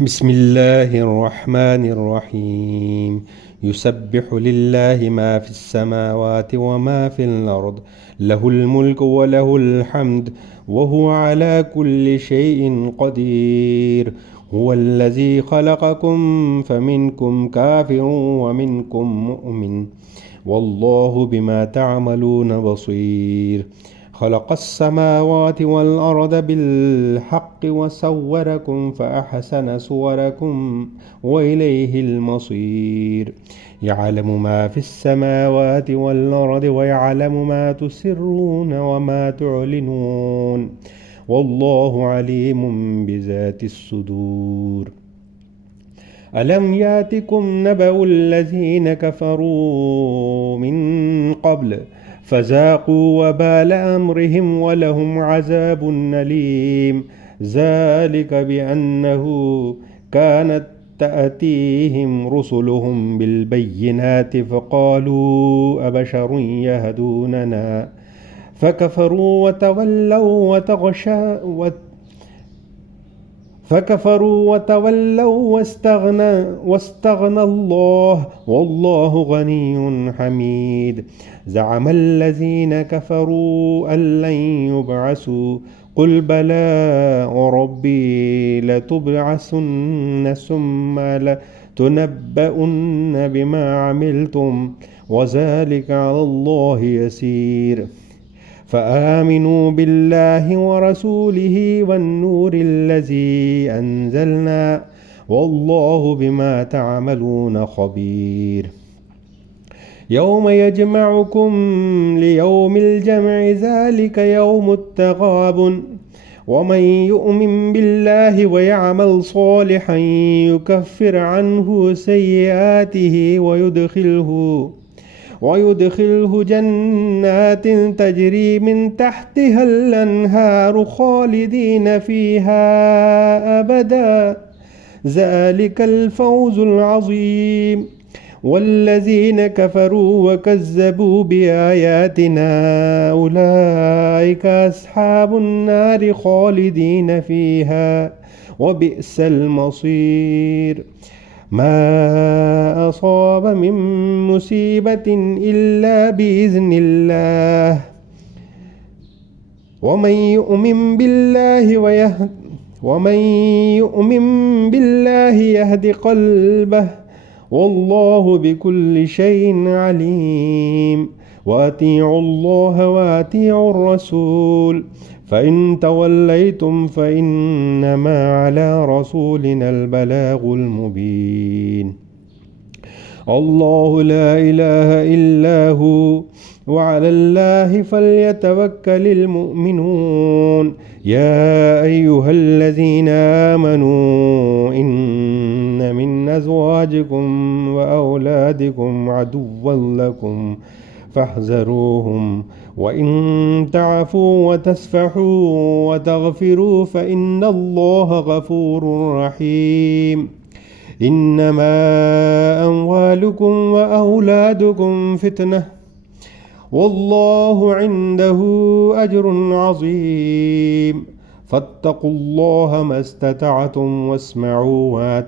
بسم الله الرحمن الرحيم. يسبح لله ما في السماوات وما في الأرض، له الملك وله الحمد، وهو على كل شيء قدير. هو الذي خلقكم فمنكم كافر ومنكم مؤمن، والله بما تعملون بصير. خلق السماوات والأرض بالحق وصوركم فأحسن صوركم وإليه المصير. يعلم ما في السماوات والأرض ويعلم ما تسرون وما تعلنون، والله عليم بذات الصدور. ألم ياتكم نبأ الذين كفروا من قبل فذاقوا وبال أمرهم ولهم عذاب أليم. ذلك بأنه كانت تأتيهم رسلهم بالبينات فقالوا أبشر يهدوننا فكفروا وتولوا واستغنى الله، والله غني حميد. زعم الذين كفروا أن لن يبعثوا، قل بلى وربي لتبعثن ثم لتنبؤن بما عملتم وذلك على الله يسير. فآمنوا بالله ورسوله والنور الذي أنزلنا، والله بما تعملون خبير. يوم يجمعكم ليوم الجمع، ذلك يوم التغابن. ومن يؤمن بالله ويعمل صالحا يكفر عنه سيئاته ويدخله جنات تجري من تحتها الأنهار خالدين فيها أبدا، ذلك الفوز العظيم. والذين كفروا وكذبوا بآياتنا أولئك أصحاب النار خالدين فيها وبئس المصير. ما أصاب من مصيبة إلا بإذن الله، ومن يؤمن بالله يهد قلبه، والله بكل شيء عليم. وأطيعوا الله وأطيعوا الرسول، فإن توليتم فإنما على رسولنا البلاغ المبين. الله لا إله إلا هو، وعلى الله فليتوكل المؤمنون. يا أيها الذين آمنوا إن من أزواجكم وأولادكم عدوا لكم فاحذروهم، وإن تعفوا وتصفحوا وتغفروا فإن الله غفور رحيم. إنما أموالكم وأولادكم فتنة، والله عنده أجر عظيم. فاتقوا الله ما استطعتم واسمعوا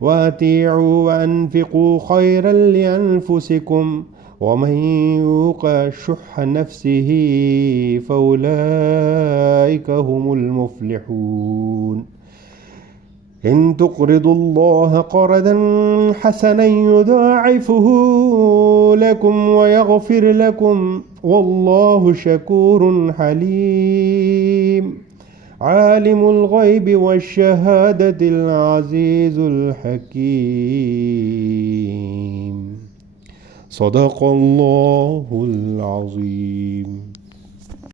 وأطيعوا وأنفقوا خيرا لأنفسكم، ومن يوق شح نفسه فأولئك هم المفلحون. إن تقرضوا الله قرضا حسنا يضاعفه لكم ويغفر لكم، والله شكور حليم. عالم الغيب والشهادة العزيز الحكيم. صدق الله العظيم.